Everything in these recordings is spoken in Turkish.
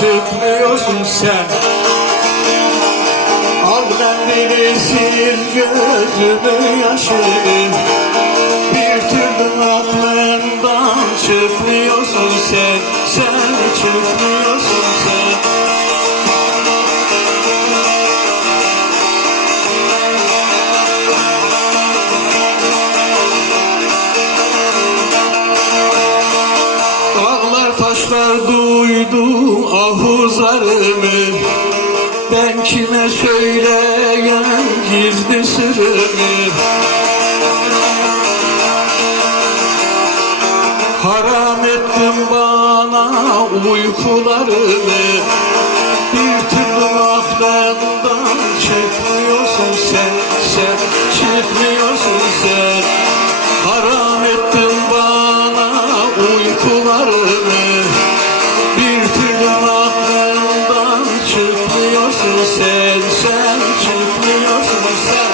çıkmıyorsun sen. Al mendili sil gözümün yaşını, bir türlü aklımdan çıkmıyorsun sen. Sen çıkmıyorsun sen. Taşlar duydu ahuzarımı, ben kime söyleyem gizli sırrımı. Haram ettin bana uykularımı, bir türlü aklımdan çıkmıyorsun sen. Sen çıkmıyorsun sen. Haram ettin bana uykularımı, çıkmıyorsun sen, sen çıkmıyorsun sen.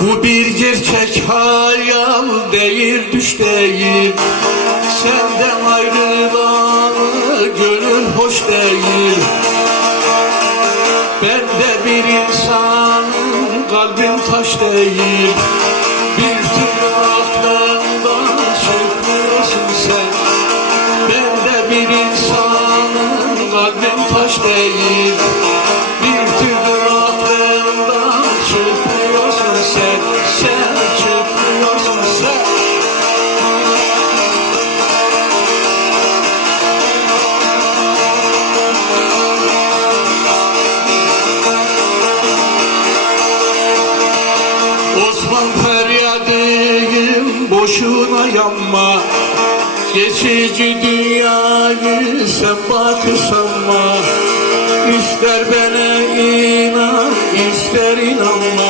Bu bir gerçek hayal değil, düş değil. Senden ayrılanı gönül hoş değil. Ben de bir insanım, kalbim taş değil. Bir türlü aklımdan çıkmıyorsun sen. Ben de bir insanım, kalbim taş değil. Bir türlü aklımdan çıkmıyorsun sen. Sen çıkmıyorsun sen. Osman feryadıyım, boşuna yanma. Geçici dünyayı sen bakı sanma. İster bana inan, ister inanma.